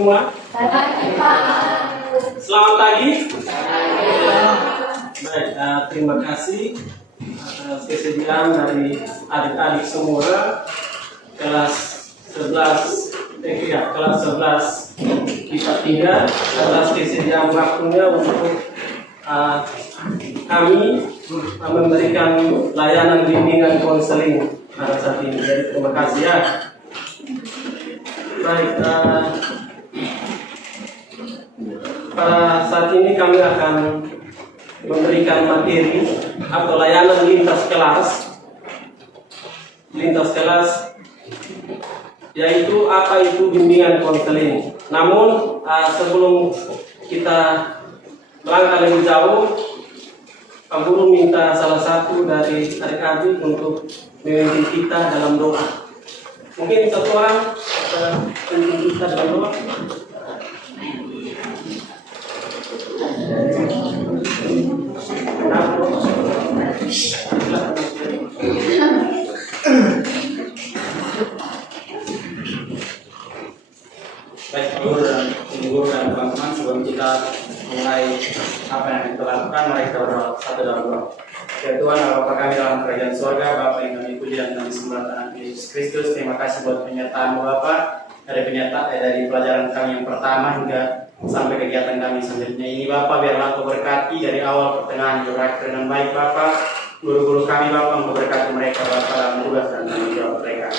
semua. Selamat pagi. Baik, terima kasih atas kesediaan dari adik-adik semua kelas 11 IPA 3 atas kesediaan waktunya untuk kami memberikan layanan bimbingan konseling pada saat ini. Jadi terima kasih ya. Baik, pada saat ini kami akan memberikan materi atau layanan lintas kelas, yaitu apa itu bimbingan konseling. Namun sebelum kita melangkah lebih jauh, Pak Guru minta salah satu dari adik-adik untuk memimpin kita dalam doa. Mungkin satu orang memimpin kita dalam doa. Baik, Guru dan teman-teman, sebelum kita mulai apa yang kita lakukan, mari kita berdoa satu dalam doa. Ya Tuhan, Bapa kami dalam kerajaan surga, Bapa yang kami puji dan kami sembah Tuhan Yesus Kristus. Terima kasih buat penyertaan-Mu Bapa dari pelajaran kami yang pertama hingga sampai kegiatan kami selanjutnya ini Bapa. Biarlah Kau berkati dari awal pertengahan berakhir dengan baik Bapa. Guru-guru kami Bapa, Engkau berkati mereka Bapa dalam tugas dan tanggung jawab mereka.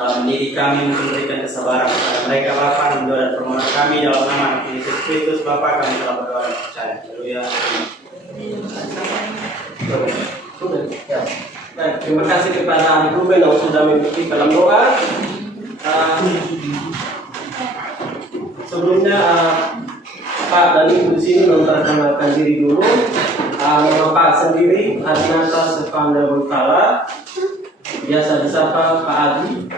Mendidik kami, memberikan kesabaran kepada mereka Bapa, mendoa dan permohonan kami dalam nama Yesus Kristus Bapa, kami telah berdoa dan percaya. Haleluya. Baik, terima kasih kepada Adik Ruben yang sudah mengikuti dalam doa. Sebelumnya Pak dan Ibu di sini memperkenalkan diri dulu. Nama Pak sendiri Adinata Sefanda Bulkala, biasa disapa Pak Adi.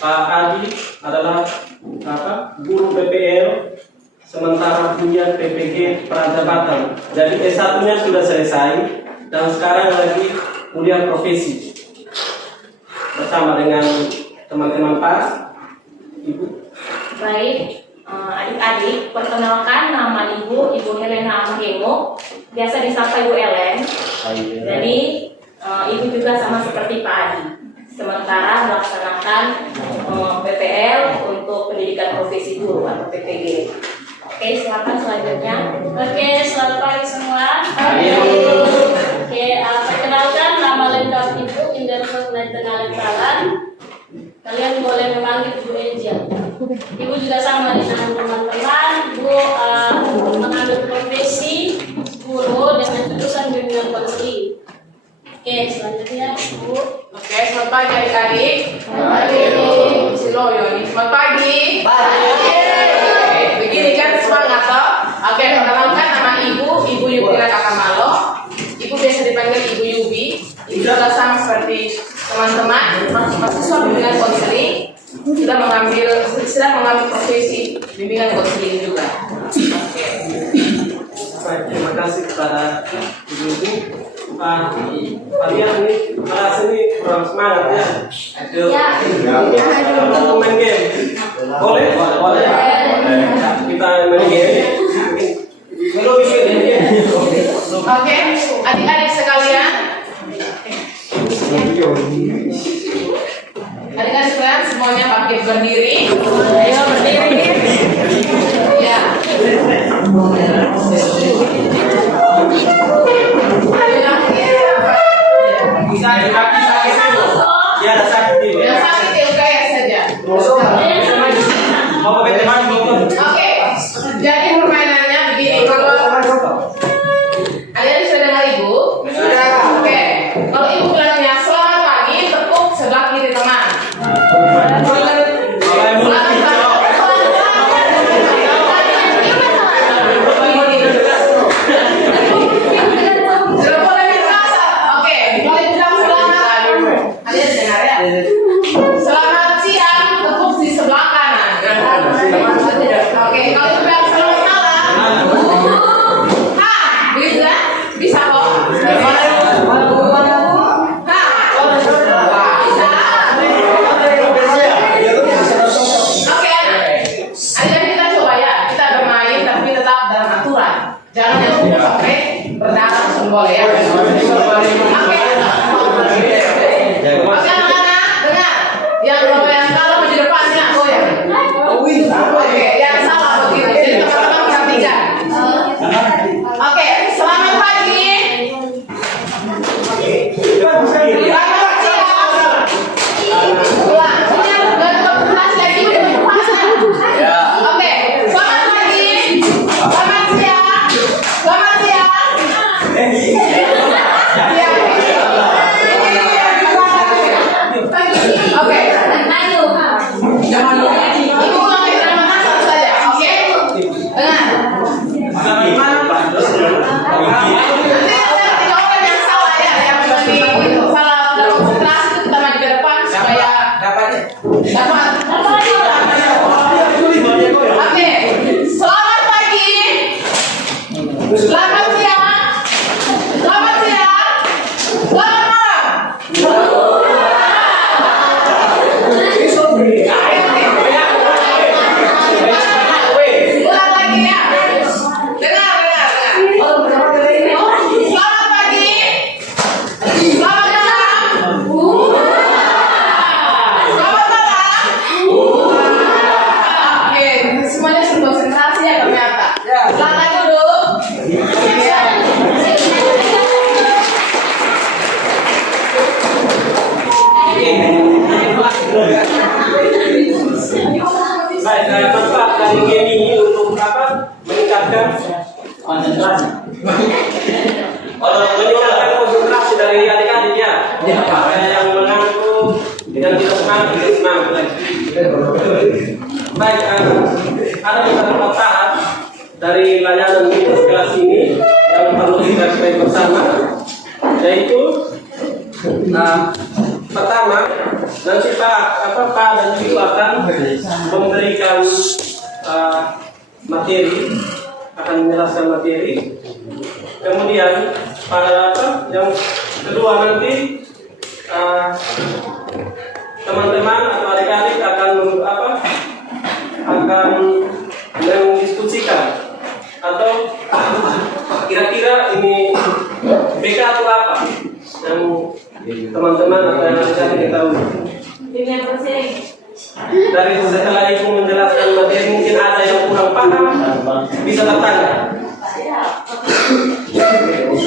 Pak Adi adalah guru PPL, sementara punya PPG Prajabatan. Jadi S1-nya sudah selesai dan sekarang lagi kuliah profesi bersama dengan teman-teman Pak. Ibu. Baik, adik-adik, perkenalkan nama Ibu Helena Mahemo, biasa disapa Ibu Ellen. Jadi Ibu juga sama seperti Pak Adi, sementara melaksanakan PPL untuk pendidikan profesi guru atau PPG. Oke, silakan selanjutnya. Oke, selamat pagi semua. Oke, perkenalkan nama lengkap Ibu Indah Tengah Salan. Kalian boleh memanggil Ibu Angel. Ibu juga sama dengan teman-teman. Ibu mengambil profesi guru dengan jurusan bimbingan konseling. Oke, selanjutnya Ibu. Oke, selamat pagi adik-adik. Selamat pagi. Siloyo nih. Selamat pagi. Oke, begini kan semangat toh. Oke, perkenalkan nama Ibu Yubila Kakamalo. Ibu biasa dipanggil Ibu Yubi. Ibu juga sama seperti teman-teman, mahasiswa bimbingan konseling, sudah mengambil profesi bimbingan konseling juga. Oke. Baik, terima kasih kepada Ibu. Pak Dian ini kelas ini kurang semangat ya. Kita main game. Boleh? Kita main game. Oke, adik-adik sekalian. Adik-adik sekalian semuanya bangkit berdiri. Ayo berdiri. Ya. Oke, jadi permainannya begini. Kalau adik-adik sudah dengar Ibu? Sudah. Oke, kalau Ibu bilangnya selamat pagi, tepuk sebelah kiri teman. Selamat siang, tepuk di sebelah kanan. Baik, manfaat dari game ini untuk apa? Meningkatkan konsentrasi. meningkatkan konsentrasi dari adik-adik ya. Supaya yang mengantuk dan tidak semangat lagi. Baik, ada beberapa tahap dari layanan lintas kelas ini yang perlu kita ketahui bersama, yaitu pertama, nanti Pak dan Ibu akan memberikan materi, akan menjelaskan materi. Kemudian pada yang kedua nanti teman-teman atau adik-adik akan mendiskusikan atau kira-kira ini BK atau apa yang teman-teman atau yang adik-adik tahu. Dari setelah Ibu menjelaskan materi, mungkin ada yang kurang paham, bisa bertanya.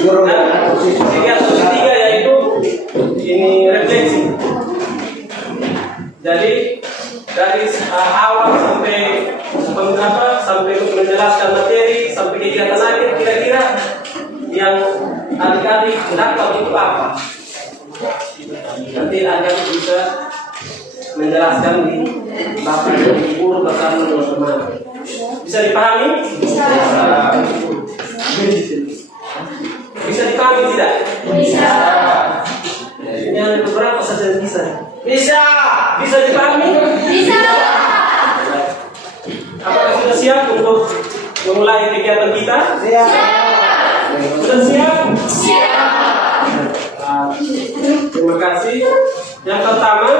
Dan ketiga yaitu ini refleksi. Jadi dari awal sampai menjelaskan materi sampai kegiatan akhir, kira-kira yang adik-adik dapat itu apa? Nanti adik bisa menjelaskan di Bapak dan Ibu bersama teman-teman. Bisa dipahami? Bisa. Bisa dipahami tidak? Bisa. Yang beberapa saja bisa. Bisa. Bisa dipahami? Bisa. Apakah sudah siap untuk memulai kegiatan kita? Siap. Sudah siap? Siap. Terima kasih. Yang pertama,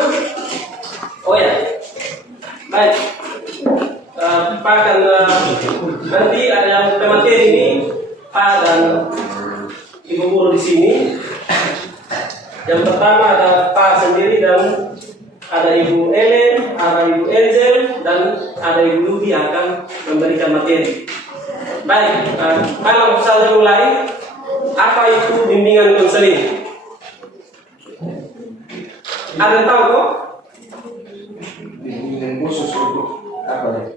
baik. Pak akan nanti ada yang materi ini, Pak dan Ibu guru di sini. Yang pertama ada Pak sendiri dan ada Ibu Ellen, ada Ibu Enzel, dan ada Ibu Ludi akan memberikan materi. Baik, kalau saya mulai, apa itu bimbingan konseling? Ada yang tahu kok? Bimbingan khusus untuk apa ya?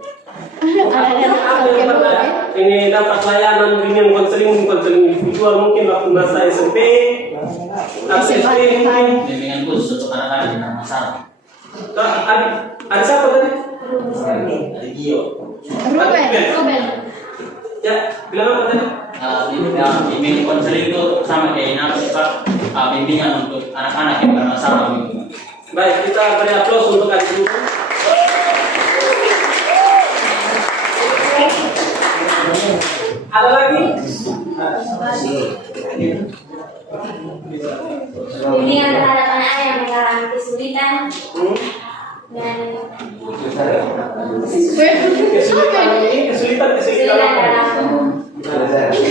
Ini dapat layanan bimbingan konseling individual mungkin waktu masa SMP, SMP mungkin. Bimbingan khusus untuk anak-anak yang masalah. Ada siapa tadi? Ada Gio. Ruben. Ya, bilang apa tadi? Bimbingan konseling itu sama kayak ini Pak. Bimbingan untuk anak-anak yang bermasalah. Baik, kita beri aplaus untuk adik guru. Ada lagi? Bimbingan terhadap anak-anak yang mengalami kesulitan dan Kesulitan kesulitan apa? dalam belajar,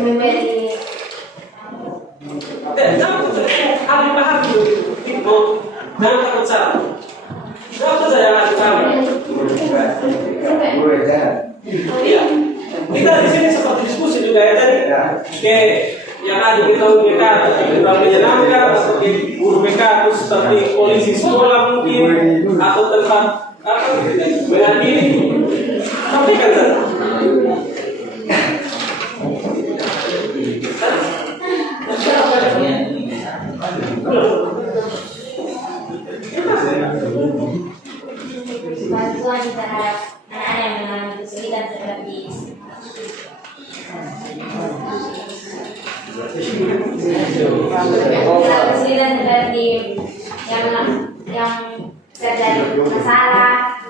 memberi Jangan paham dulu. Jangan takut salah. Siapa saja yang harus paham? Iya. Kita di sini seperti diskusi juga ya tadi. Oke, yang ada kita BK tentang menyenangkan, seperti guru BK itu seperti polisi sekolah mungkin, atau tempat apa mengadili. Tapi kan bantuan terhadap anak-anak yang mengalami kesulitan seperti kesulitan seperti yang terjadi masalah,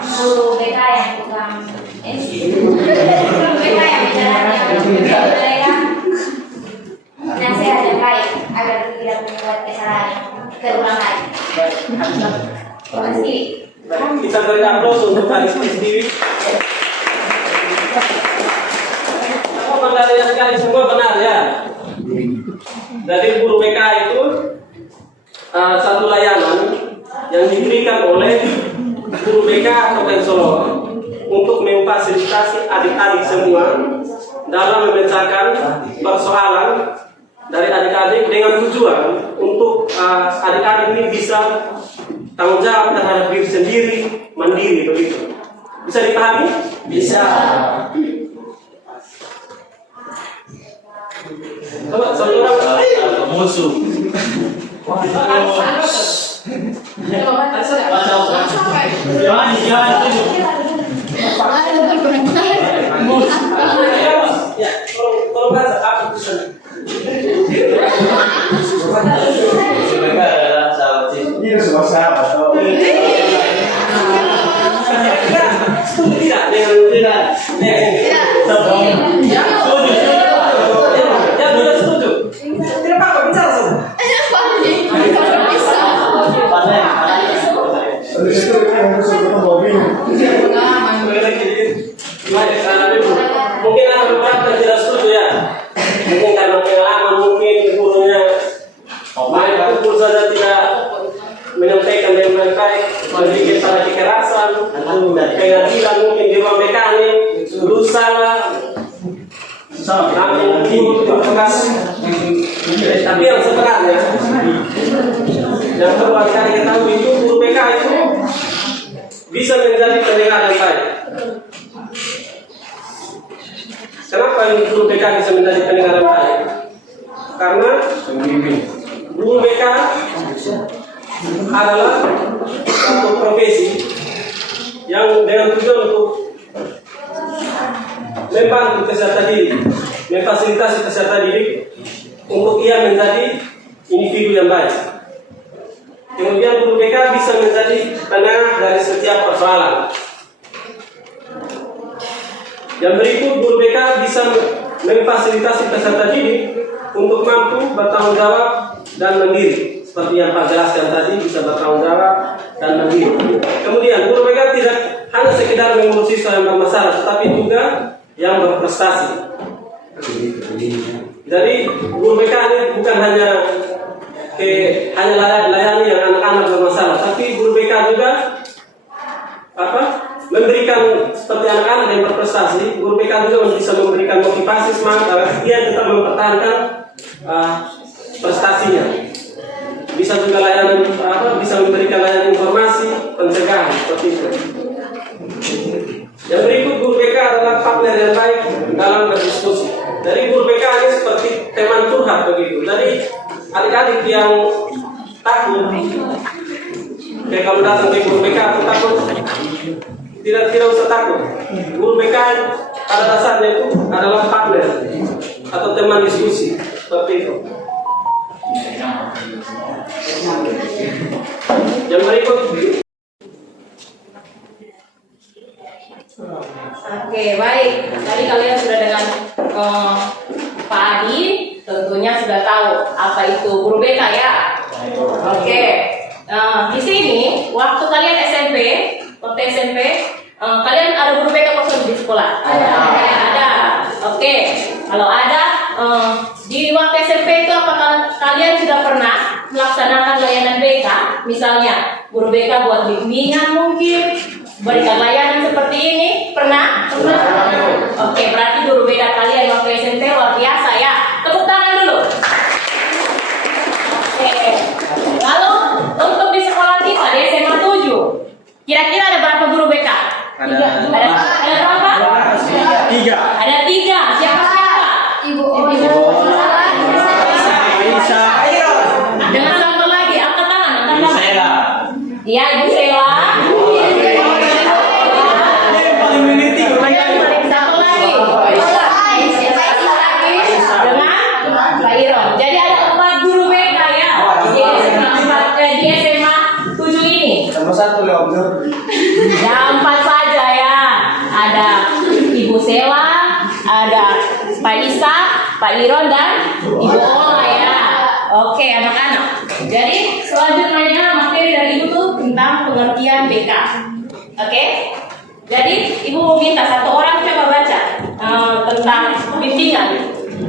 guru BK yang tukang guru BK yang menjalankan mereka nasihat yang baik agar tidak membuat kesalahan terulang lagi. Pasti. kita beri aplaus untuk adik sendiri. Apa benar ya sekali semua benar ya? Dari guru BK itu satu layanan yang diberikan oleh guru BK Kabupaten Solo untuk memfasilitasi adik-adik semua dalam memecahkan persoalan dari adik-adik dengan tujuan untuk adik-adik ini bisa tanggung jawab terhadap diri sendiri, mandiri begitu. Bisa dipahami? Bisa. Coba satu orang Musuh. Jangan. ya, tolong baca apa tulisan. Ini semua sahabat. Setuju tidak dengan Ya, tidak setuju. Tidak apa-apa, bicara saja. Habis itu kita harus ketemu mobil. Mungkin ada beberapa yang tidak setuju ya. Mungkin karena pengalaman, mungkin gurunya main pukul saja tidak menyampaikan dengan baik, membuat salah kekerasan, pengadilan mungkin di ruang mekanik, dulu salah, namun guru bekas. Tapi yang sebenarnya, yang perlu kali ketahui itu guru PK itu bisa menjadi pendengar yang baik. Kenapa guru BK bisa menjadi pendengar yang baik? Karena guru BK adalah satu profesi yang dengan tujuan untuk membantu peserta didik, memfasilitasi peserta didik untuk ia menjadi individu yang baik. Kemudian guru BK bisa menjadi penengah dari setiap persoalan. Yang berikut, guru BK bisa memfasilitasi peserta didik untuk mampu bertanggung jawab dan mandiri. Seperti yang Pak jelaskan tadi, bisa bertanggung jawab dan mandiri. Kemudian, guru BK tidak hanya sekedar mengurus siswa yang bermasalah, tetapi juga yang berprestasi. Jadi, guru BK ini bukan hanya layani yang anak-anak bermasalah, tapi guru BK juga memberikan seperti anak-anak yang berprestasi. Guru BK juga bisa memberikan motivasi, semangat agar dia tetap mempertahankan prestasinya. Bisa juga layanan bisa memberikan layanan informasi, pencegahan seperti itu. Yang berikut, guru BK adalah partner yang baik dalam berdiskusi. Dari guru BK ini seperti teman curhat begitu. Jadi adik-adik yang takut, kalau datang ke guru BK atau takut, tidak usah takut. Guru BK pada dasarnya itu adalah partner atau teman diskusi seperti itu. Yang berikut. Oke, baik. Tadi kalian sudah dengan Pak Adi, tentunya sudah tahu apa itu guru BK ya. Oke. Di sini waktu kalian SMP, kalian ada guru BK khusus di sekolah? Ada. Oke. Kalau ada, di waktu SMP itu apakah kalian sudah pernah melaksanakan layanan BK? Misalnya guru BK buat bimbingan mungkin, berikan layanan seperti ini, pernah? Oke, berarti guru BK kalian waktu SMP luar biasa ya. Tepuk tangan dulu. Oke. Lalu untuk di sekolah kita di SMA 7, kira-kira ada berapa guru BK? Ada berapa? 3. Ada 3. Siapa? Ibu Bisa. Dengan satu lagi, angkat tangan. Ibu Sela. Iya, Ibu Sela. Paling meniti guru BK. Satu lagi. Dengan Pak Iron. Jadi ada 4 guru BK ya di SMA 7 ini. Sama satu lewat observer. Ya 4 saja ya. Ada Ibu Sela, ada Pak Isa, Pak Iron dan Ibu Ola ya. Oke anak-anak. Jadi selanjutnya materi dari Ibu tuh tentang pengertian BK. Oke. Jadi Ibu mau minta satu orang coba baca tentang bimbingan.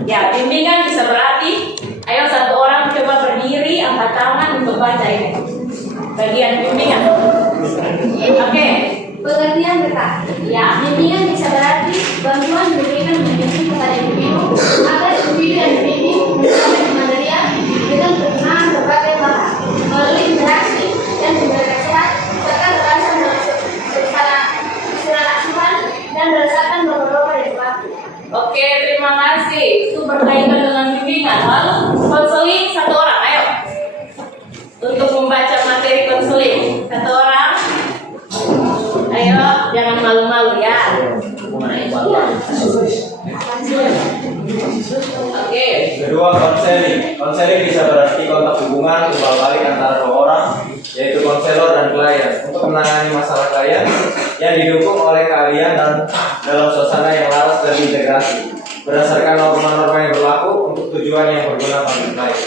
Ya, bimbingan bisa berarti, ayo satu orang coba berdiri, angkat tangan untuk baca ini. Bagian bimbingan. Oke. pengertian BK. Ya. Bimbingan bisa berarti bantuan diberikan kepada individu agar individu yang dibimbing bimbingan. Lalu konseling satu orang, ayo. Untuk membaca materi konseling satu orang. Ayo, jangan malu-malu ya. Oke. Kedua, konseling. Konseling bisa berarti kontak hubungan timbal balik antara dua orang, yaitu konselor dan klien, untuk menangani masalah klien yang didukung oleh keahlian dan dalam suasana yang laras dan integrasi berdasarkan norma-norma yang berlaku untuk tujuan yang berguna bagi klien.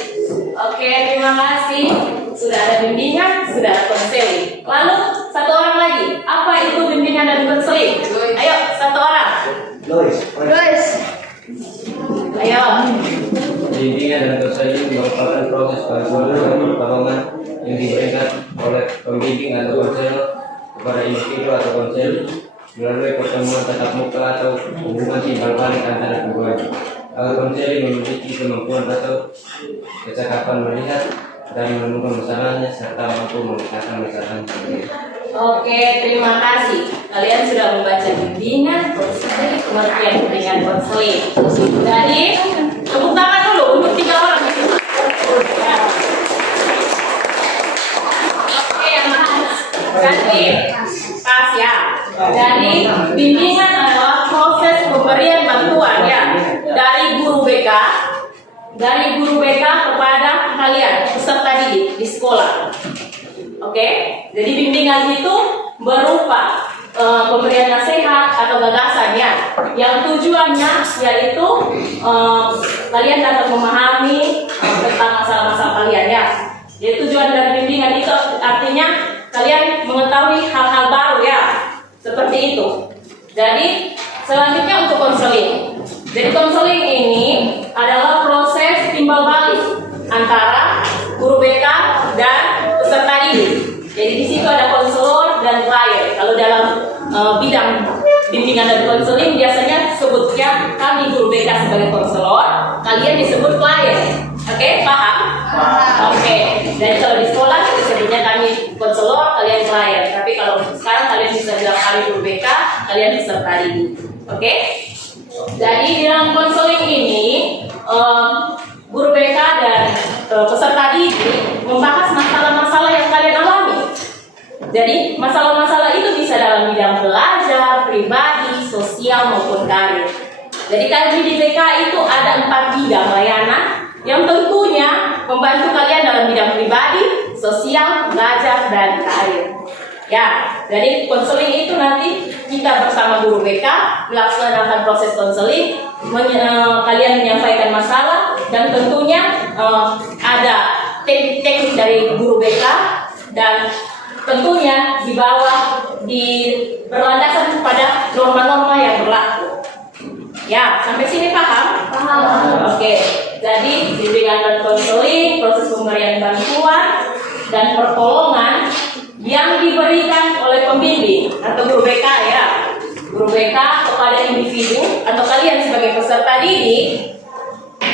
Oke, terima kasih. Sudah ada bimbingan, sudah ada konseling. Lalu satu orang lagi. Apa itu bimbingan dan konseling? Ayo, satu orang. Lois. Ayo. Bimbingan dan konseling merupakan proses bantuan dan pertolongan yang diberikan oleh pembimbing atau konselor kepada individu atau konsel melalui pertemuan tatap muka atau hubungan timbal balik antara keduanya. Agar konseling memiliki kemampuan atau kecakapan melihat dan menemukan masalahnya serta mampu memecahkan masalahnya sendiri. Oke, terima kasih. Kalian sudah membaca bimbingan, konseling, pengertian bimbingan konseling. Jadi, tepuk tangan dulu untuk 3 orang itu. Ya. Oke, yang mas. Jadi, pas ya. Jadi, bimbingan adalah proses pemberian bantuan ya dari guru BK kepada kalian peserta didik di sekolah. Oke, jadi bimbingan itu berupa pemberian nasihat atau gagasan ya, yang tujuannya yaitu kalian dapat memahami tentang masalah-masalah kalian ya. Jadi tujuan dari bimbingan itu artinya kalian mengetahui hal-hal baru ya, seperti itu. Jadi selanjutnya untuk konseling. Jadi konseling ini adalah proses timbal balik antara guru BK dan peserta didik. Jadi di situ ada konselor dan klien. Kalau dalam bidang bimbingan dan konseling biasanya sebutnya kami guru BK sebagai konselor, kalian disebut klien. Oke, paham? Oke. Dan kalau di sekolah disebutnya kami konselor, kalian klien. Tapi kalau sekarang kalian bisa bilang kami guru BK, kalian peserta didik. Oke? Jadi dalam konseling ini guru BK dan peserta didik membahas masalah-masalah yang kalian alami. Jadi masalah-masalah itu bisa dalam bidang belajar, pribadi, sosial maupun karir. Jadi kami di BK itu ada 4 bidang layanan yang tentunya membantu kalian dalam bidang pribadi, sosial, belajar, dan karir. Ya, jadi konseling itu nanti kita bersama guru BK melaksanakan proses konseling, kalian menyampaikan masalah dan tentunya ada teknik dari guru BK dan tentunya di bawah berlandasan pada norma-norma yang berlaku. Ya, sampai sini paham? Paham. Oke, jadi bimbingan dan konseling, proses pemberian bantuan dan pertolongan yang diberikan oleh pembimbing atau guru BK ya. Guru BK kepada individu atau kalian sebagai peserta didik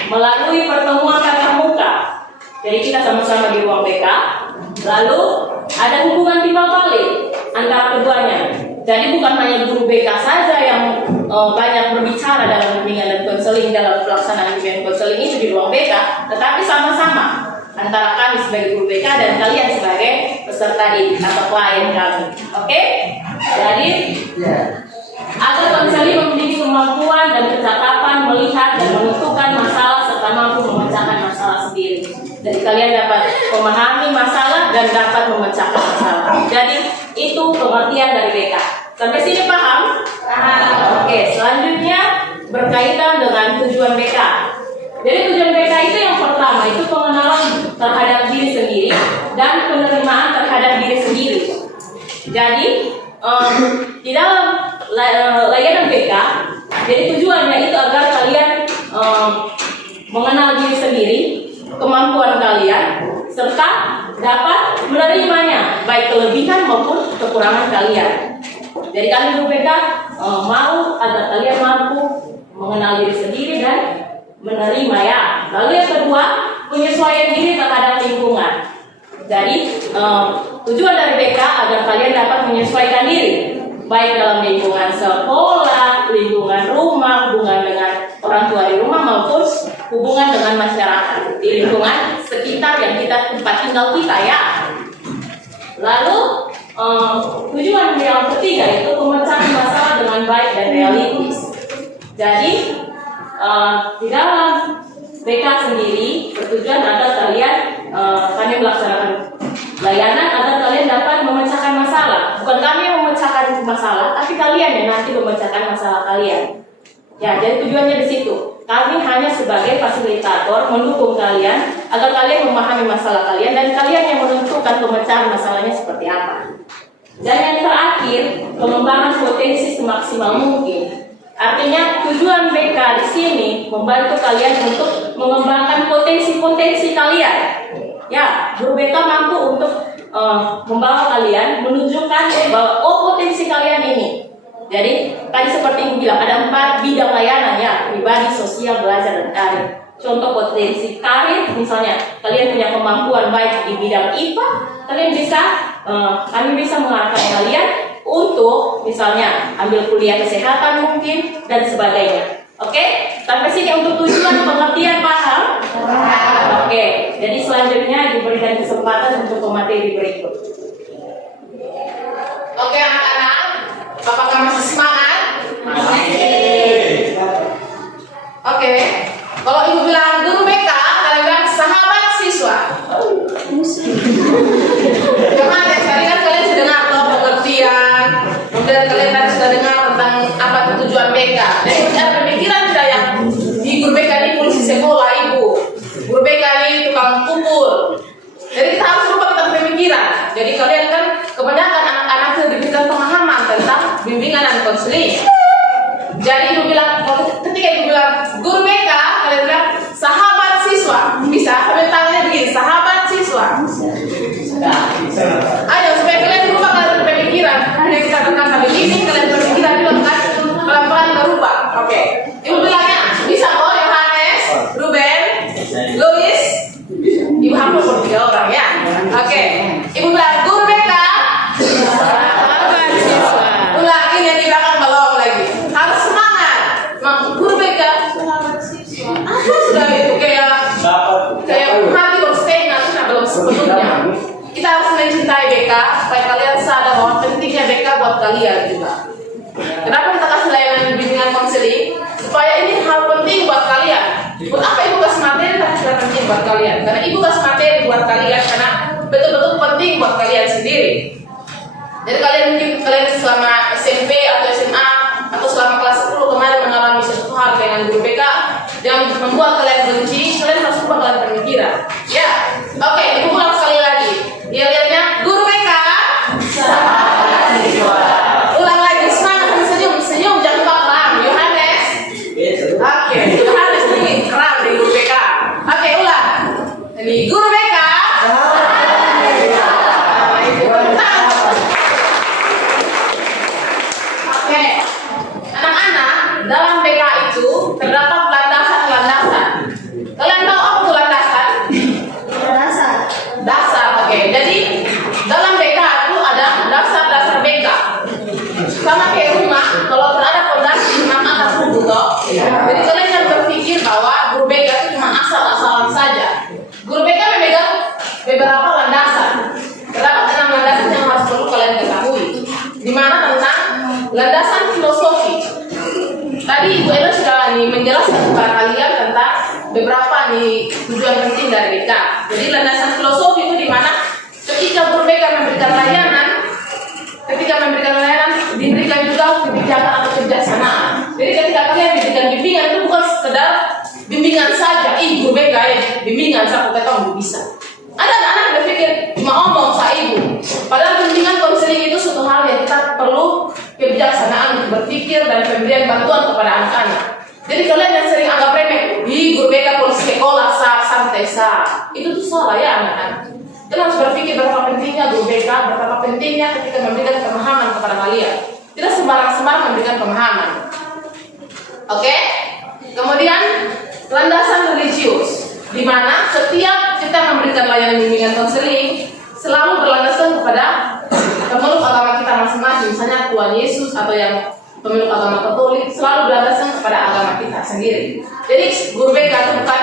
melalui pertemuan tatap muka. Jadi kita sama-sama di ruang BK, lalu ada hubungan timbal balik antara keduanya. Jadi bukan hanya guru BK saja yang banyak berbicara dalam bimbingan dan konseling dalam pelaksanaan bimbingan konseling itu di ruang BK, tetapi sama-sama antara kami sebagai guru BK dan kalian sebagai peserta didik atau klien kami. Oke? Jadi agar konseling memiliki kemampuan dan kecakapan melihat dan menentukan masalah serta mampu memecahkan masalah sendiri. Jadi kalian dapat memahami masalah dan dapat memecahkan masalah. Jadi itu pengertian dari BK. Sampai sini paham? Paham. Oke, selanjutnya berkaitan dengan tujuan BK. Jadi tujuan BK itu yang pertama itu pengenalan terhadap diri sendiri dan penerimaan terhadap diri sendiri. Jadi di dalam layanan BK, jadi tujuannya itu agar kalian mengenal diri sendiri, kemampuan kalian, serta dapat menerimanya baik kelebihan maupun kekurangan kalian. Jadi kami guru BK mau agar kalian mampu mengenal diri sendiri dan menerima ya. Lalu yang kedua, penyesuaian diri terhadap lingkungan. Jadi tujuan dari BK agar kalian dapat menyesuaikan diri baik dalam lingkungan sekolah, lingkungan rumah, hubungan dengan orang tua di rumah maupun hubungan dengan masyarakat di lingkungan sekitar yang kita tempat tinggal kita ya. Lalu tujuan yang ketiga itu pemecahan masalah dengan baik dan realistis. Jadi di dalam BK sendiri bertujuan agar kami melaksanakan layanan agar kalian dapat memecahkan masalah. Bukan kami yang memecahkan masalah, tapi kalian yang nanti memecahkan masalah kalian. Ya, jadi tujuannya di situ. Kami hanya sebagai fasilitator mendukung kalian agar kalian memahami masalah kalian dan kalian yang menentukan pemecahan masalahnya seperti apa. Dan yang terakhir, pengembangan potensi semaksimal mungkin. Artinya tujuan BK di sini membantu kalian untuk mengembangkan potensi-potensi kalian. Ya, guru BK mampu untuk membawa kalian menunjukkan bahwa potensi kalian ini. Jadi tadi seperti yang bilang ada 4 bidang layanan ya, pribadi, sosial, belajar, dan karir. Contoh potensi karir, misalnya kalian punya kemampuan baik di bidang IPA, kami bisa mengarahkan kalian untuk misalnya ambil kuliah kesehatan mungkin dan sebagainya. Oke, sampai sini untuk tujuan pengertian paham. Oke, jadi selanjutnya diberikan kesempatan untuk pemateri berikut. Oke anak-anak, apakah masih semangat? Oke, kalau ibu bilang guru BK, kalian bilang sahabat siswa. Gimana ya, sekali kan kalian sudah dengar toh pengertian, kemudian kalian tadi sudah dengar tentang apa tujuan BK. Dan ada pemikiran tidak yang di guru BK ini polisi sekolah ibu, guru BK ini tukang pukul. Jadi kita harus rubah tentang pemikiran. Jadi kalian kan kebanyakan anak-anak sudah diberikan pemahaman tentang bimbingan dan konseling. Jadi ibu bilang, ketika ibu bilang guru BK, kalian bilang sahabat siswa. Bisa? Kalian tangannya begini, sahabat siswa. Ayo supaya kalian berubah kalian pemikiran. Jadi kita dengar sampai ini kalian berpikiran juga kan pelan-pelan berubah. Oke. Ibu bilangnya bisa kok Yohanes, Ruben, Louis. Ibu hampir 3 orang ya. Oke. Ibu bilang guru BK. Sahabat siswa. Ulangi yang di belakang belum lagi. Harus semangat. Guru BK. Sahabat siswa. Apa sudah itu kayak hati bersetengah belum sepenuhnya. Kita harus mencintai BK supaya kalian sadar bahwa pentingnya BK buat kalian juga. Kenapa kita kasih layanan bimbingan konseling? Supaya ini hal penting buat kalian. Buat apa ibu kasih materi tapi sudah penting buat kalian? Karena ibu kasih materi buat kalian karena betul-betul penting buat kalian sendiri. Jadi kalian selama SMP atau SMA atau selama kelas 10 kemarin mengalami sesuatu hal dengan guru BK yang membuat kalian benci, kalian harus ubah kalian pemikiran. Ya, oke, ibu ulang sekali lagi. Dia lihatnya guru BK. Ulang lagi, semangat, senyum, jangan lupa keram. Yohanes. Oke, Yohanes ini keram di guru BK. Oke, ulang. Ini guru BK. Oke, anak-anak, dalam BK itu terdapat landasan-landasan. Kalian tahu apa itu landasan? Dasar, oke. Jadi dalam BK itu ada dasar-dasar BK. Sama kayak rumah, kalau terhadap fondasi maka akan rubuh toh. Jadi kalian jangan berpikir bahwa guru BK itu cuma asal-asalan saja. Guru BK memegang beberapa landasan. Terdapat 6 landasan yang harus perlu kalian ketahui. Di mana tentang landasan filosofi. Tadi Ibu Ella sudah menjelaskan kepada kalian tentang beberapa tujuan penting dari BK. Jadi landasan filosofi itu di mana ketika guru BK memberikan layanan, diberikan juga kebijakan atau kebijaksanaan. Jadi ketika kalian diberikan bimbingan itu bukan sekedar bimbingan saja. Guru BK bimbingan saya tahu bisa. Ada anak-anak berpikir cuma omong saya ibu. Padahal bimbingan konseling itu suatu hal yang kita perlu kebijaksanaan untuk berpikir dan pemberian bantuan kepada anak-anak. Jadi kalian yang sering anggap remeh, guru BK polisi sekolah santai itu tuh salah ya anak-anak. Kalian harus berpikir berapa pentingnya guru BK, berapa pentingnya ketika memberikan pemahaman kepada kalian. Tidak sembarang-sembarang memberikan pemahaman. Oke? Kemudian landasan religius, di mana setiap kita memberikan layanan bimbingan konseling selalu berlandaskan kepada pemeluk agama kita masing-masing, misalnya Tuhan Yesus atau yang pemeluk agama Katolik selalu beralasan kepada agama kita sendiri. Jadi guru BK itu bukan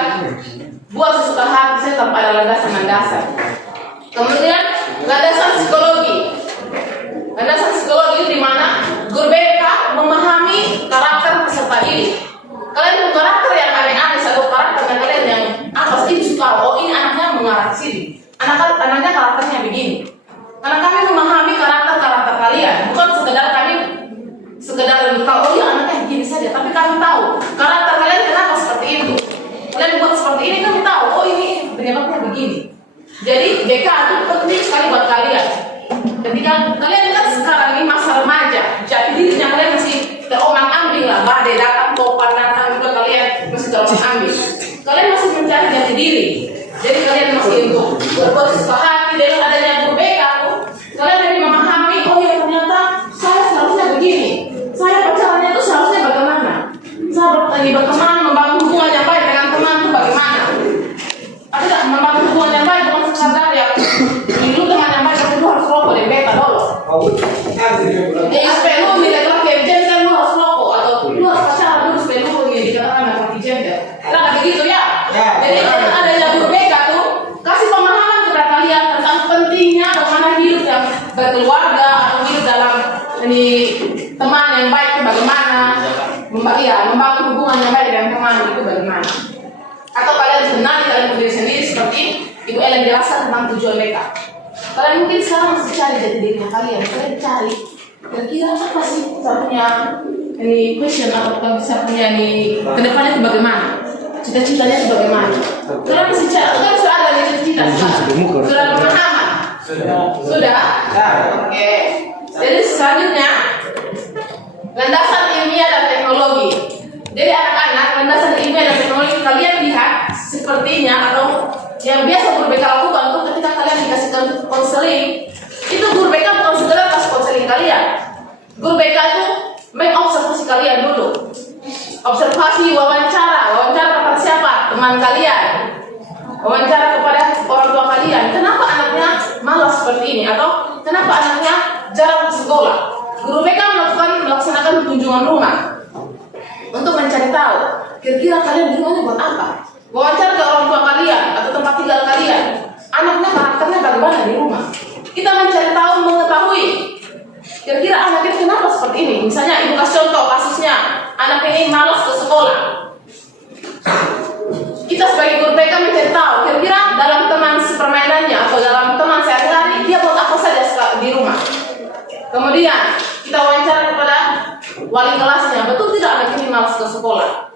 buat sesuka hati saya tanpa ada landasan dasar. Kemudian landasan psikologi. Landasan psikologi itu di mana guru BK memahami karakter peserta didik. Kalian punya karakter yang aneh-aneh atau karakter kalian yang apa sih suka? Oh ini anaknya mengarah ke sini. Anaknya karakternya begini. Karena kami memahami karakter kalian, bukan sekedar tahu oh ya anaknya begini saja, tapi kami tahu karakter kalian kenapa seperti itu. Kalian buat seperti ini kami tahu oh ini penyebabnya begini. Jadi BK itu penting sekali buat kalian. Ketika kalian kan sekarang ini masa remaja, jadi dirinya kalian masih terombang-ambing lah, badai datang, topan datang, juga kalian masih terombang-ambing. Kalian masih mencari jati diri. Jadi kalian masih untuk berbuat sesuka hati dengan adanya guru BK tuh, kalian jadi memahami oh ya ternyata saya seharusnya begini. Saya pacarannya itu seharusnya bagaimana? Saya berteman, membangun hubungan yang baik dengan teman itu bagaimana? Ada tak membangun hubungan yang baik bukan sekadar ya dulu teman yang baik tapi lu harus rokok dan beta dulu. Jadi supaya lu tidak lagi gender lu harus rokok atau lu harus pacaran dulu supaya lu dikatakan seperti gender. Nah begitu ya. Jadi adanya guru BK tuh kasih pemahaman kepada kalian tentang pentingnya bagaimana hidup yang berkeluarga atau hidup dalam ini teman yang baik itu bagaimana, membangun hubungan yang baik dengan teman itu bagaimana. Atau kalian kenali kalian diri sendiri seperti Ibu Ellen jelaskan tentang tujuan mereka. Kalian mungkin sekarang masih cari jati dirinya kalian cari kira-kira apa sih saya punya ini question atau saya punya ini kedepannya itu bagaimana, cita-citanya itu bagaimana. Kalian masih cari, kalian sudah ada cita-cita sudah pemahaman sudah. Oke. Jadi selanjutnya landasan ilmiah dan teknologi. Jadi anak-anak landasan ilmiah dan teknologi kalian lihat sepertinya atau yang biasa guru BK lakukan tuh ketika kalian dikasihkan konseling itu guru BK bukan sekedar kasih konseling kalian. Guru BK itu mengobservasi kalian dulu. Observasi wawancara kepada siapa? Teman kalian. Wawancara kepada orang tua kalian. Kenapa anaknya malas seperti ini atau kenapa anaknya jarang ke sekolah? Guru BK melaksanakan kunjungan rumah untuk mencari tahu kira-kira kalian di rumahnya buat apa. Wawancara ke orang tua kalian atau tempat tinggal kalian. Anaknya karakternya bagaimana di rumah. Kita mencari tahu, mengetahui kira-kira anaknya kenapa seperti ini. Misalnya ibu kasih contoh kasusnya anak ini malas ke sekolah. Kita sebagai guru BK mencari tahu kira-kira dalam teman sepermainannya atau dalam teman sehari-hari dia buat apa saja di rumah. Kemudian kita wawancara kepada wali kelasnya, betul tidak anak ini malas ke sekolah?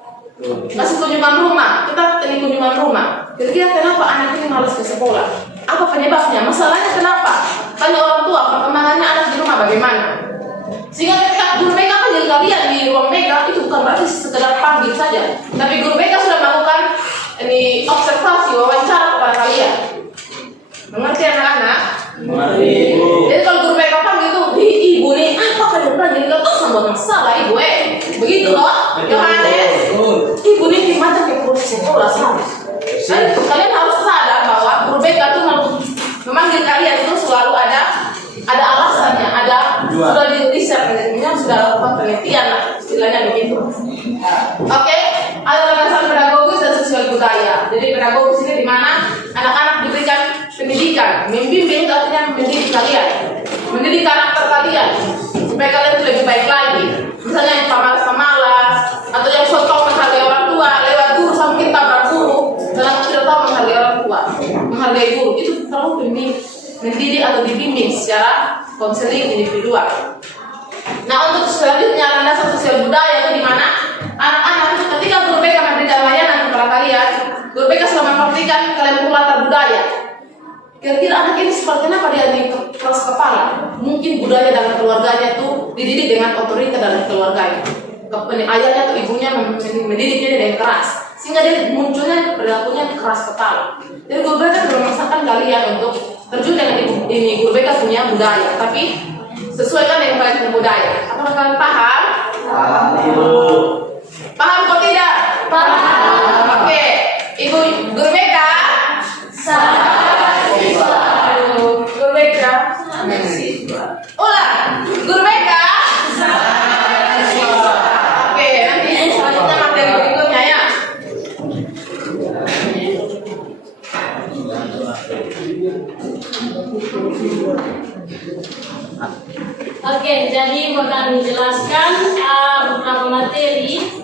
Kasih kunjungan rumah, kita ini kunjungan rumah. Kira-kira kenapa anak ini malas ke sekolah? Apa penyebabnya? Masalahnya kenapa? Tanya orang tua, perkembangannya anak di rumah bagaimana? Sehingga ketika guru BK panggil kalian di ruang BK itu bukan berarti sekedar panggil saja, tapi guru BK sudah melakukan ini observasi, wawancara kepada kalian. Mengerti anak-anak? Mengerti, Bu. Jadi kalau guru BK panggil itu, ibu nih, apa kalian panggil itu sama masalah ibu begitu loh, Yohanes. Ibu nih gimana kayak proses sekolah sama. Kalian harus sadar bahwa guru BK itu memanggil kalian itu selalu ada alasannya, sudah di riset, sudah lakukan penelitian lah, istilahnya begitu. Oke, ada landasan pedagogis dan sosial budaya. Jadi pedagogis ini di mana anak-anak diberikan pendidikan, membimbing artinya mendidik kalian, mendidik karakter kalian supaya kalian itu lebih baik lagi. Misalnya yang pemalas-pemalas atau yang sotok menghargai orang tua lewat guru sampai kita berguru dalam tidak tahu menghargai orang tua, menghargai guru itu perlu mendidik atau dibimbing secara konseling individual. Nah untuk selanjutnya landasan sosial budaya itu di mana anak-anak itu ketika guru BK memberikan layanan kepada kalian, guru BK selama memperhatikan kalian punya latar budaya. Kira-kira anak ini seperti apa dia di keras kepala? Mungkin budaya dalam keluarganya tuh dididik dengan otoriter dalam keluarganya. Ayahnya atau ibunya mendidiknya dengan keras, sehingga dia munculnya perilakunya keras kepala. Jadi guru BK memaksakan kalian untuk terjun dengan ini guru BK punya budaya, tapi sesuaikan dengan kalian punya budaya. Apakah kalian paham? Paham, Ibu. Paham kok tidak? Paham. Oke, Ibu guru BK. Guru BK. Ulang. Guru BK. Oke, jadi bakal menjelaskan beberapa materi.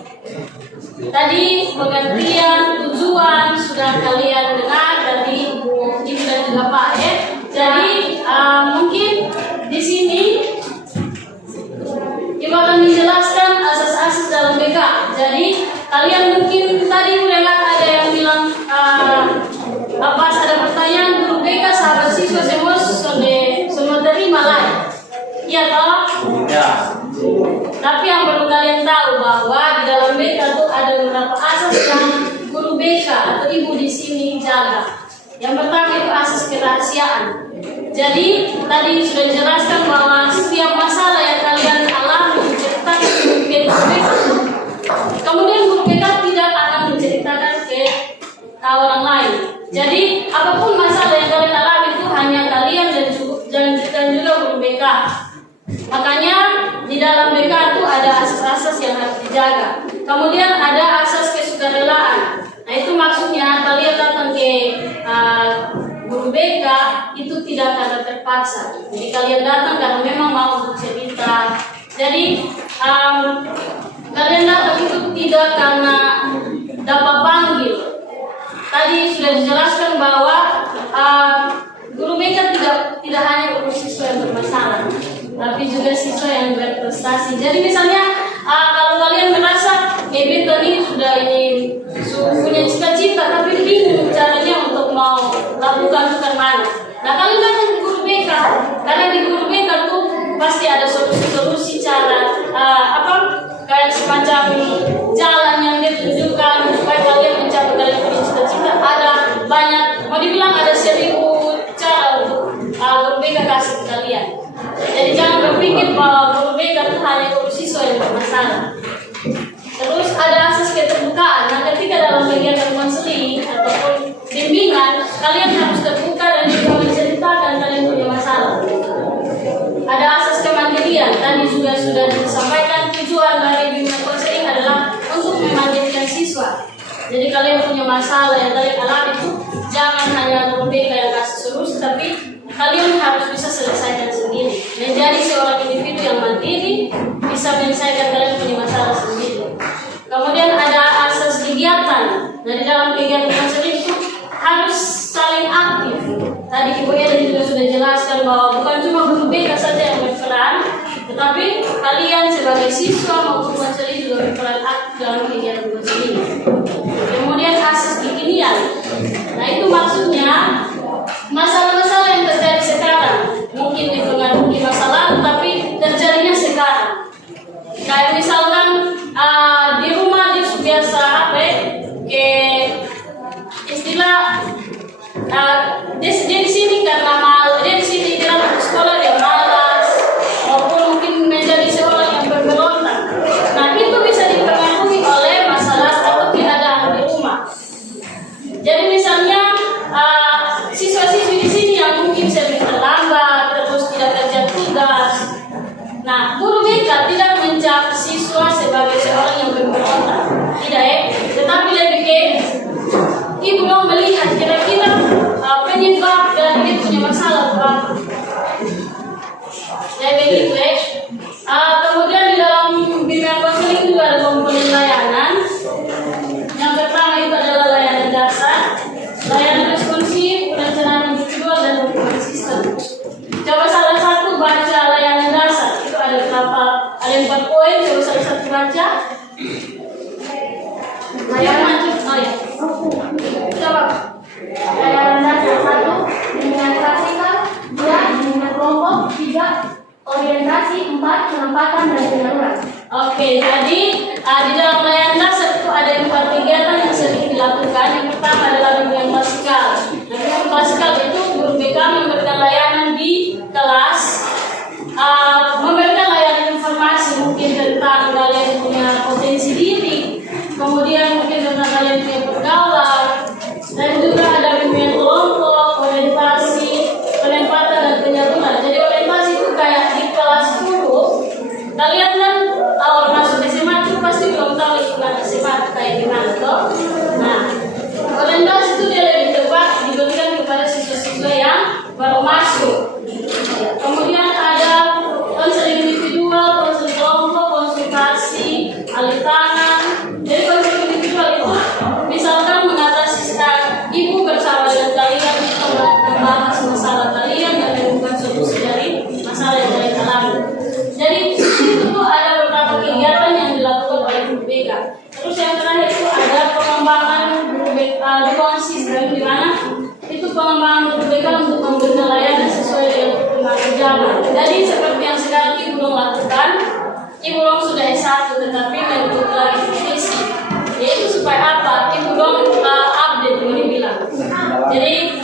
Tadi pengertian, tujuan sudah kalian dengar dari Ibu dan juga Pak ya. Jadi mungkin di sini Ibu akan menjelaskan asas-asas dalam BK. Jadi kalian mungkin tadi udah lihat ada yang bilang pas ada pertanyaan guru BK sahabat siswa semua terima lah. Iya toh? Ya. Tapi yang perlu kalian tahu bahwa di dalam BK itu ada beberapa asas yang guru BK atau ibu di sini jaga. Yang pertama itu asas kerahasiaan. Jadi tadi sudah dijelaskan bahwa setiap masalah yang kalian alami menceritakan ke guru BK, kemudian guru BK tidak akan menceritakan ke orang lain. Jadi apapun masalah yang kalian alami itu hanya kalian dan juga guru BK. Makanya di dalam BK itu ada asas-asas yang harus dijaga. Kemudian ada asas kesukarelaan. Nah itu maksudnya kalian datang ke guru BK itu tidak karena terpaksa. Jadi kalian datang karena memang mau bercerita. Jadi kalian datang itu tidak karena dapat panggil. Tadi sudah dijelaskan bahwa guru BK tidak hanya untuk siswa yang bermasalah, tapi juga siswa yang berprestasi. Jadi misalnya kalau kalian merasa beta ini sudah punya cita-cita tapi bingung caranya untuk mau lakukan itu mana. Nah kalian datang ke guru BK, karena di guru BK tuh pasti ada solusi-solusi cara kayak semacam jalan yang dia tunjukkan supaya kalian mencapai kalian punya cita-cita. Ada banyak, mau dibilang ada 1000 cara untuk guru BK kasih ke kalian. Jadi jangan berpikir bahwa guru BK itu hanya untuk siswa yang bermasalah. Terus ada asas keterbukaan. Nah ketika dalam kegiatan konseling ataupun bimbingan, kalian harus terbuka dan juga menceritakan kalian punya masalah. Ada asas kemandirian. Tadi juga sudah disampaikan tujuan dari bimbingan konseling adalah untuk memandirikan siswa. Jadi kalian punya masalah yang kalian alami itu jangan hanya guru BK yang kasih solusi, tapi kalian harus bisa selesaikan sendiri. Menjadi seorang individu yang mandiri, bisa menyelesaikan kalian punya masalah sendiri. Kemudian ada asas kegiatan. Nah di dalam kegiatan konseling itu harus saling aktif. Tadi Ibu Eda juga sudah jelaskan bahwa bukan cuma guru BK saja yang berperan, tetapi kalian sebagai siswa maupun konseling juga berperan aktif dalam kegiatan konseling. Kemudian asas kekinian. Nah itu maksudnya masalah-masalah yang terjadi sekarang mungkin dipengaruhi masa lalu tapi terjadinya sekarang. Kayak misalkan di rumah dia biasa ke istilah dia di sini karena dia di sini di dalam sekolah dia malas maupun mungkin menjadi seorang yang berberontak. Nah itu bisa dipengaruhi oleh masalah atau keadaan di rumah. Jadi misalnya siswa-siswi di sini yang mungkin sering terlambat terus tidak kerja tugas. Nah guru BK tidak mencap siswa sebagai seorang yang berberontak, tidak ya, tetapi lebih ke ibu dong melihat kira-kira penyebab dan dia punya masalah apa. Jadi gitu ya. Kemudian di dalam bimbingan konseling juga ada komponen layanan. Yang pertama itu adalah layanan dasar, layanan responsif, perencanaan individual dan hubungan sistem. Coba salah satu baca layanan dasar itu ada berapa? Ada 4 poin. Coba salah satu baca. Layanan coba. Layanan dasar 1, bimbingan praktikal, 2, bimbingan kelompok, 3, orientasi, 4, penempatan dan penyaluran. Oke, jadi di dalam layanan dasar itu ada 4 kegiatan yang sering dilakukan. Yang pertama adalah bimbingan klasikal. Nah, bimbingan klasikal itu guru BK memberikan layanan di kelas, memberikan layanan informasi mungkin tentang kalian punya potensi diri, kemudian mungkin tentang kalian punya pergaulan, dan juga ada bimbingan kelompok, orientasi, penempatan dan penyaluran. Jadi orientasi itu kayak di kelas 10, kalian kan awal masuk SMA itu pasti belum tahu lingkungan SMA kayak gimana toh. Nah, orientasi itu dia lebih tepat diberikan kepada siswa-siswa yang baru masuk. Kemudian ada lalu. Jadi di situ tuh ada beberapa kegiatan yang dilakukan oleh guru BK. Terus yang terakhir itu ada pengembangan guru BK dukungan sistem, di mana itu pengembangan guru BK untuk memberikan layanan sesuai dengan perkembangan zaman. Jadi seperti yang sekarang Ibu Dong lakukan, Ibu Dong sudah S1 tetapi mengikuti lagi visi. Yaitu supaya apa? Ibu Dong update boleh dibilang. Jadi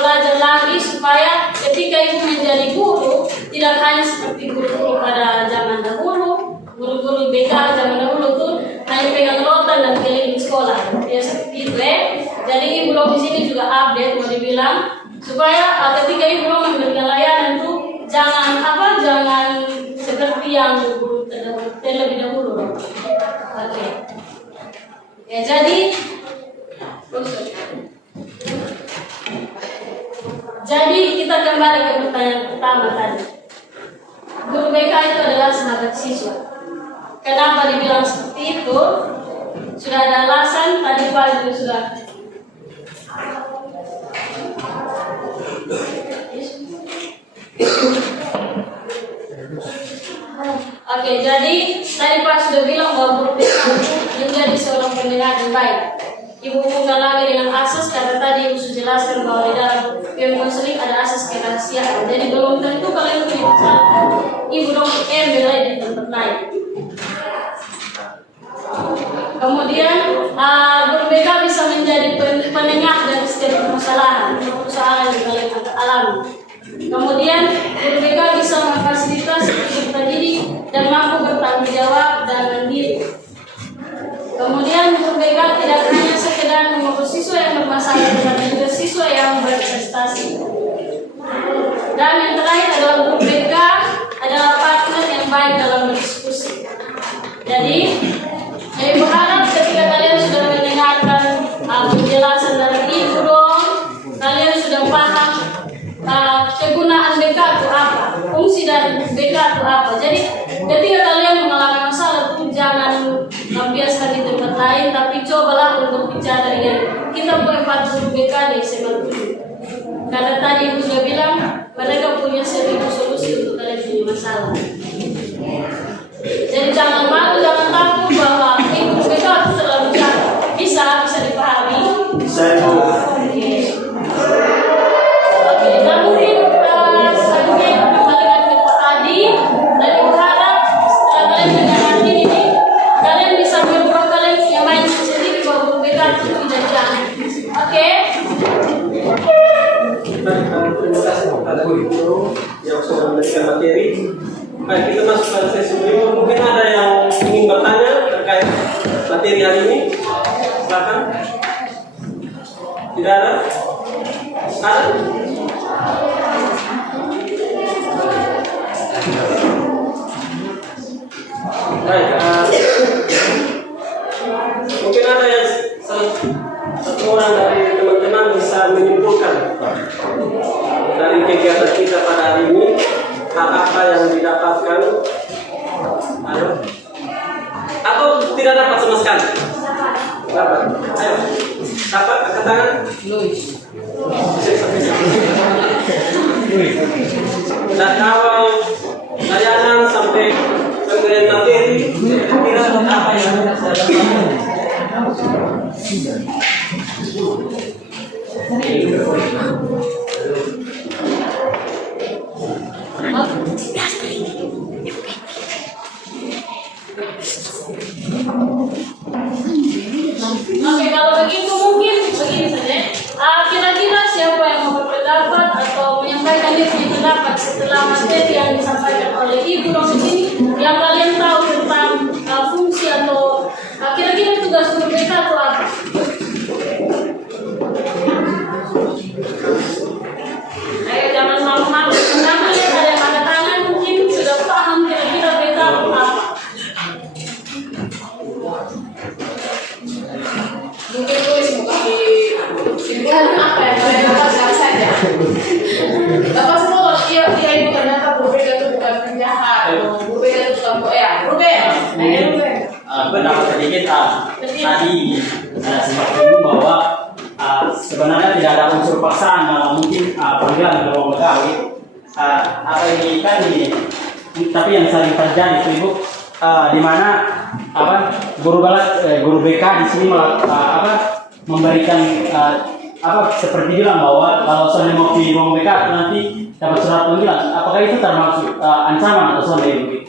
belajar lagi supaya ketika Ibu menjadi guru tidak hanya seperti guru-guru pada zaman dahulu, guru-guru BK zaman dahulu tuh hanya pegang rotan dan keliling sekolah. Ya seperti itu Jadi Ibu Dong di sini juga update mau dibilang supaya ketika Ibu Dong memberikan layanan tuh jangan seperti yang guru terlebih dahulu. Oke. Ya jadi kita kembali ke pertanyaan pertama tadi. Guru BK itu adalah sahabat siswa. Kenapa dibilang seperti itu? Sudah ada alasan, tadi Pak juga sudah. Oke, jadi tadi Pak sudah bilang bahwa guru BK itu menjadi seorang pendengar yang baik. Ibu hubungkan lagi dengan asas karena tadi Ibu sudah jelaskan bahwa di dalam konseling ada asas kerahasiaan. Jadi belum tentu kalian punya masalah. Ibu Dong ambil di tempat lain. Kemudian guru BK bisa menjadi penengah dari setiap permasalahan yang kalian alami. Kemudian guru BK bisa memfasilitasi peserta didik dan mampu bertanggung jawab dan mandiri. Kemudian guru BK tidak hanya sekedar mengurus siswa yang bermasalah, tetapi juga siswa yang berprestasi. Dan yang terakhir adalah guru BK adalah partner yang baik dalam berdiskusi. Jadi, saya berharap ketika kalian sudah mendengarkan penjelasan dari Ibu Dong, kalian sudah paham kegunaan BK itu apa, fungsi dari BK itu apa. Jadi, ketika kalian mengalami masalah itu jangan membiaskan di tempat lain, tapi cobalah untuk bicara dengan kita punya guru BK di SMA 7. Karena tadi Ibu sudah bilang mereka punya 1000 solusi untuk kalian punya masalah. Jadi jangan malu, jangan takut bahwa Ibu BK itu terlalu jahat. Bisa dipahami. Oke, dan mungkin selanjutnya kembalikan ke Pak Adi. Dan berharap setelah kalian mendengar ini, kalian bisa berubah, kalian punya mindset sendiri bahwa guru BK itu tidak jahat. Oke? Terima kasih kepada guru yang sudah memberikan materi. Baik, kita masuk pada sesi berikut. Mungkin ada yang ingin bertanya terkait materi hari ini. Silakan. Tidak ada? Ada? Baik, mungkin ada yang satu orang dari teman-teman bisa menyimpulkan dari kegiatan kita pada hari ini hal apa yang didapatkan atau tidak dapat sama sekali? Dapat. Ayo, dapat angkat tangan. Dari awal layanan sampai pemberian materi, kira-kira apa yang saya dapatkan? Oke, kalau begitu mungkin begini saja. Kira-kira siapa yang mau berpendapat atau menyampaikan dia punya pendapat setelah materi yang disampaikan oleh Ibu Dong di sini, yang kalian tahu tentang fungsi atau kira-kira tugas guru BK itu apa? Ayo jangan malu-malu. Karena lihat ada yang ada tangan mungkin sudah paham kira-kira BK itu apa. Mungkin tulis bukan dibuat apa ya, kalian dapatkan saja. Dapat semua dia ibu ternyata guru BK itu bukan penjahat, guru BK itu bukan Benar sedikit tadi saya sempat bingung bahwa sebenarnya tidak ada unsur paksaan dalam mungkin panggilan ke ruang Betawi. apa ini kan tapi yang sering terjadi itu Ibu, di mana guru BK di sini memberikan seperti bilang bahwa kalau soalnya mau di ruang BK nanti dapat surat panggilan. Apakah itu termasuk ancaman atau soalnya Ibu?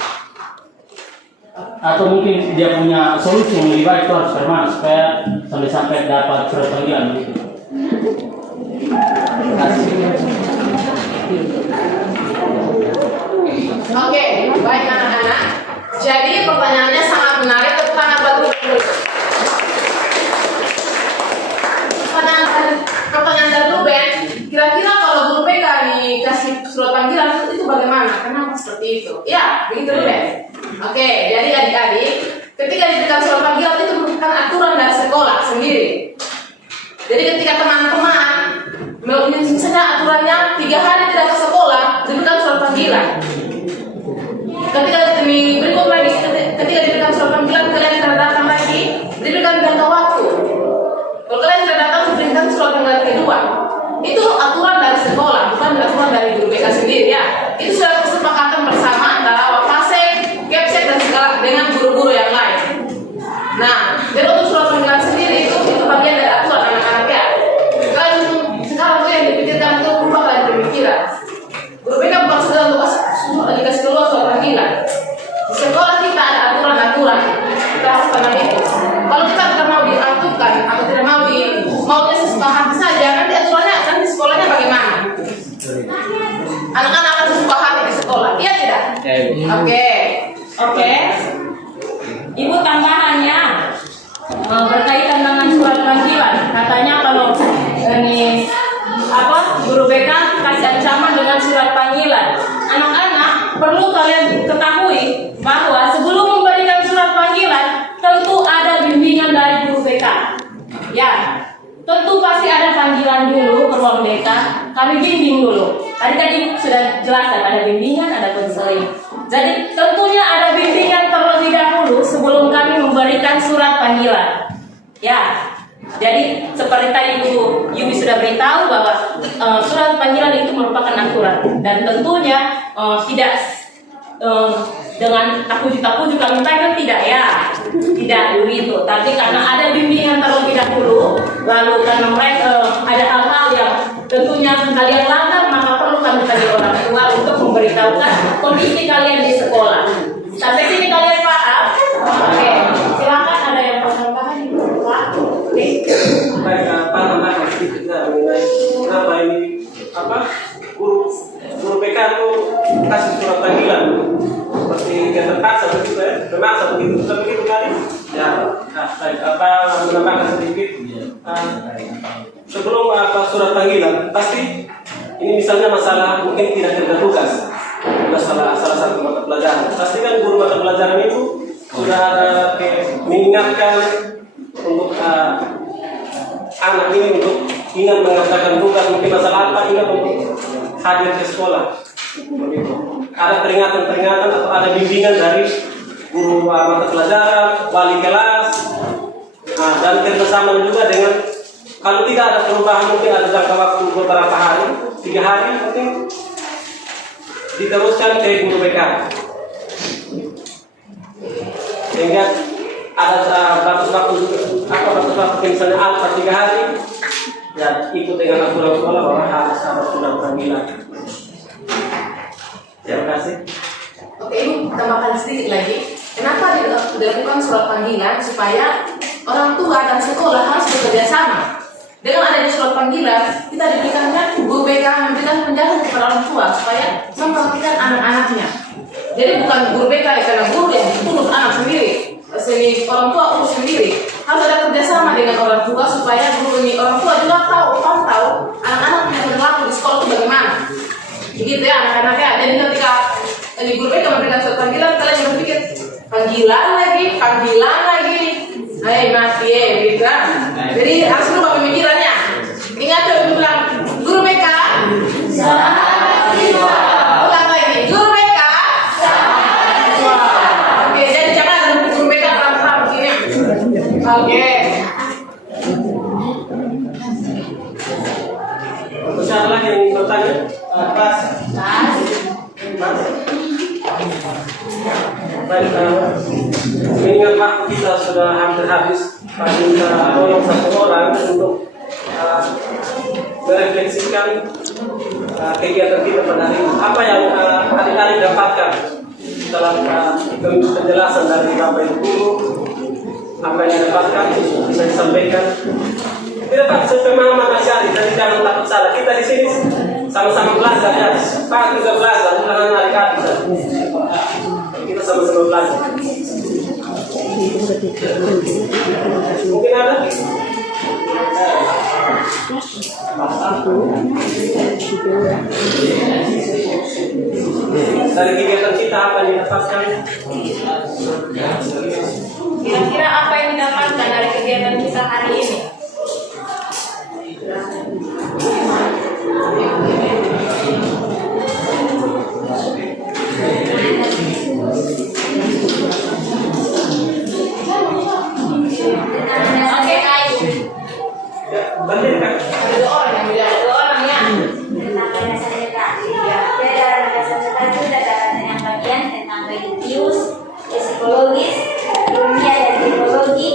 Atau mungkin dia punya solusi yang lebih baik, itu harus bagaimana supaya sampai dapat surat panggilan begitu. Terima kasih. Oke, baik anak-anak. Jadi pertanyaannya sangat menarik. Tepuk tangan buat guru. Pertanyaan dari Ruben, kira-kira kalau guru BK dikasih surat panggilan itu bagaimana? Kenapa seperti itu? Ya, begitu Ruben. Oke, jadi adik-adik, ketika diberikan surat panggilan itu merupakan aturan dari sekolah sendiri. Jadi ketika teman-teman misalnya aturannya 3 hari tidak ke sekolah, diberikan surat panggilan. Ketika berikut lagi, ketika diberikan surat panggilan, kalian tidak datang lagi, diberikan jangka waktu. Kalau kalian tidak datang, diberikan surat panggilan kedua. Itu aturan dari sekolah, bukan aturan dari guru BK sendiri ya. Itu sudah kesepakatan bersama antara Wapasek, Kepsek dan segala dengan guru-guru yang lain. Nah, jadi untuk surat panggilan sendiri itu bagian dari aturan anak-anak ya. Kalian sekarang tuh yang dipikirkan itu berubah kalian pemikiran. Guru BK bukan sudah dikasih keluar surat panggilan. Di sekolah kita ada aturan-aturan, kita harus paham itu. Kalau kita tidak mau diaturkan atau tidak maunya sesuka hati saja, nanti aturannya nanti sekolahnya bagaimana? Anak-anak akan sesuka hati di sekolah, iya tidak? Oke. Ibu tambahannya berkaitan dengan surat panggilan. Katanya kalau ini guru BK kasih ancaman dengan surat panggilan. Anak-anak perlu kalian ketahui bahwa sebelum memberikan surat panggilan tentu ada bimbingan dari guru BK. Ya, tentu pasti ada panggilan dulu ke ruang BK. Kami bimbing dulu. Tadi sudah jelas ada bimbingan, ada konseling. Jadi tentunya ada bimbingan terlebih dahulu sebelum kami memberikan surat panggilan. Ya, jadi seperti tadi Ibu Yubi sudah beritahu bahwa surat panggilan itu merupakan aturan dan tentunya tidak dengan takuju kami panggil tidak ya, tidak begitu. Tapi karena ada bimbingan terlebih dahulu, lalu karena mereka ada hal-hal yang tentunya kalian langgar, maka perlu kami panggil orang tua untuk memberitahukan kondisi kalian di sekolah. Sampai sini kalian paham? Oke, silakan ada yang paham di Pak. Oke. Baik, paham sedikit mengenai kenapa ini guru BK itu kasih surat panggilan seperti yang terpaksa begitu ya, terpaksa begitu kali. Ya, baik, menambahkan sedikit. Sebelum surat panggilan, pasti ini misalnya masalah mungkin tidak kerja tugas, salah satu mata pelajaran. Pasti kan guru mata pelajaran itu sudah ada mengingatkan untuk anak ini untuk ingat mengerjakan tugas, mungkin masalah apa, ingat untuk hadir ke sekolah. Begitu. Ada peringatan-peringatan atau ada bimbingan dari guru mata pelajaran, wali kelas, dan kerjasama juga dengan, kalau tidak ada perubahan mungkin ada jangka waktu beberapa hari, 3 hari mungkin diteruskan ke guru BK. Sehingga ada batas waktu misalnya alfa 3 hari, ya ikut dengan aturan sekolah bahwa harus ada surat panggilan. Terima kasih. Oke, Ibu tambahkan sedikit lagi. Kenapa dilakukan surat panggilan? Supaya orang tua dan sekolah harus bekerja sama. Dengan adanya surat panggilan, kita diberikan guru BK memberikan penjelasan kepada orang tua supaya memperhatikan anak-anaknya. Jadi bukan guru BK ya, karena guru yang urus anak sendiri, orang tua urus sendiri. Harus ada kerjasama dengan orang tua supaya orang tua juga tahu anak-anak yang berlaku di sekolah itu bagaimana. Begitu ya anak-anaknya. Jadi ketika guru BK memberikan surat panggilan, kalian berpikir panggilan lagi. Mati ya, gitu. Jadi harus berubah pemikirannya. Ingat tuh, bilang guru BK. Ulang lagi, guru BK. Oke, jadi jangan ada guru BK terang-terang begini. Oke. Untuk siapa lagi yang bertanya? Pas. Baik, mengingat waktu kita sudah hampir habis, Pak minta tolong satu orang untuk merefleksikan kegiatan kita pada hari ini. Apa yang hari-hari dapatkan dalam penjelasan dari Bapak Ibu Guru, apa yang dapatkan bisa disampaikan. Tidak Pak, sepemahaman asyari, jadi jangan takut salah. Kita di sini sama-sama belajar ya. Pak juga belajar, bukan hanya adik-adik. Kita sama-sama belajar. Mungkin ada? Dari kegiatan kita apa yang didapatkan? Kira-kira apa yang didapatkan dari kegiatan kita hari ini? Oke, Ayu. Banding kan? Ada dua orang yang bilang, dua orang ya. Tentang landasan data. Dia adalah landasan data itu data yang bagian tentang religius, psikologis, ilmiah dan teknologi,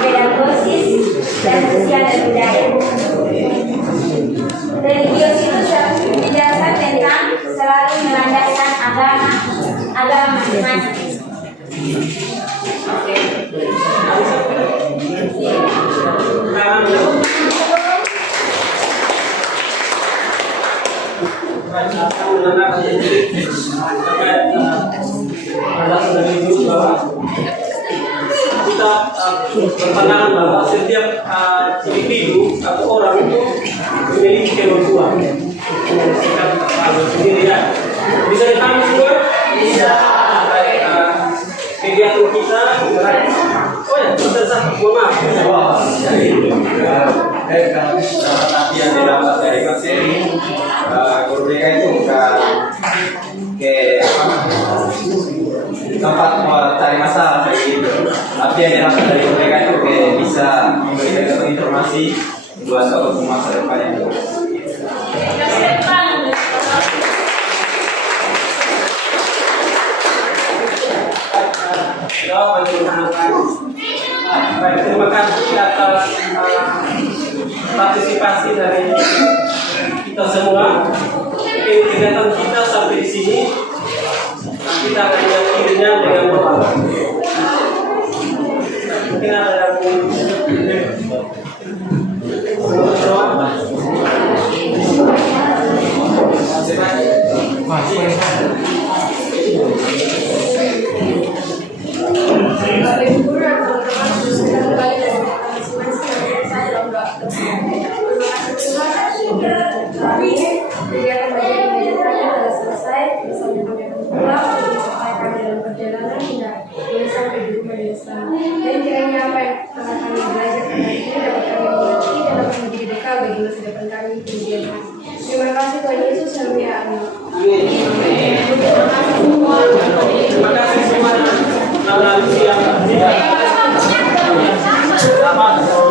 pedagogis, dan sosial dan budaya. Religius itu penjelasan tentang selalu melandaskan agama masing-masing. Kita berpandangan bahwa setiap individu atau orang itu memiliki kemampuan sendiri ya. Bisa dipahami semua? Bisa. Kegiatan kita, oh ya, kita mohon maaf. Salah satu yang didapat dari materi guru BK itu ke tempat cari masalah kayak gitu. Tapi yang didapat dari guru BK itu bisa memberikan informasi buat untuk masa depan itu. Baik, terima kasih atas partisipasi dari kita semua. Kegiatan kita sampai di sini, kita akan mengakhirinya dengan doa. Mungkin ada yang Kegiatan belajar mengajar telah selesai. Bersama kami pulang untuk disampaikan dalam perjalanan hingga sampai di rumah desa. Dan kiranya apa yang telah kami belajar hari ini dapat kami mengerti dan dapat menjadi bekal bagi masa depan kami kemudian hari. Terima kasih Tuhan Yesus dan ya Allah. Terima kasih semua. terima kasih semua. Selamat siang. Selamat.